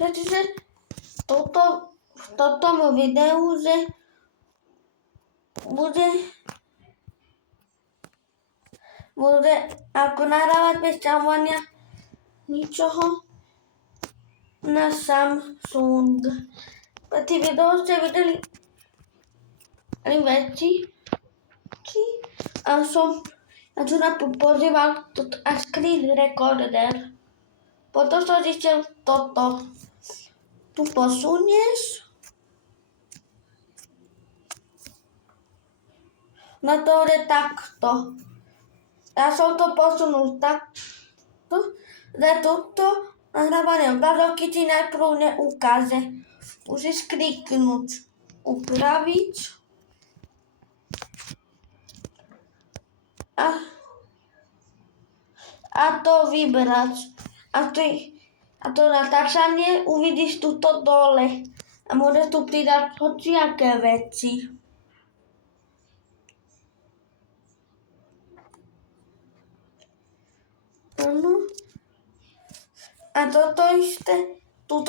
Čiže v tomto videu, že bude ako nahrávať bez ťahovania ničoho na Samsung. Tí video ste videli veci a som tu používal a screen recorder. Potom som zistil toto. Tu posunieš. Na to je takto. Ja som to posunul takto. Za toto nahrávanie obrazovky ti najprv neukáže. Musíš kliknúť upraviť a to vybrať. A to natáčanie uvidíš tuto dole. A môžeš tu pridať hociaké veci. A toto isté, tu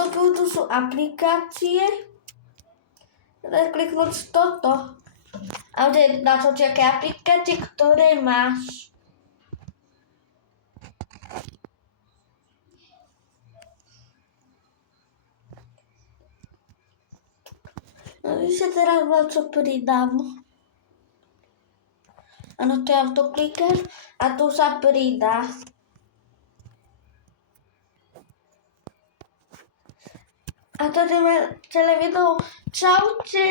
sú aplikácie. Chceš kliknúť toto. A na to nejaké aplikácie, ktoré máš. No ešte teraz čo pridám. Áno, to ja to klikáš a tu sa pridá. A to je celé video. Čaute!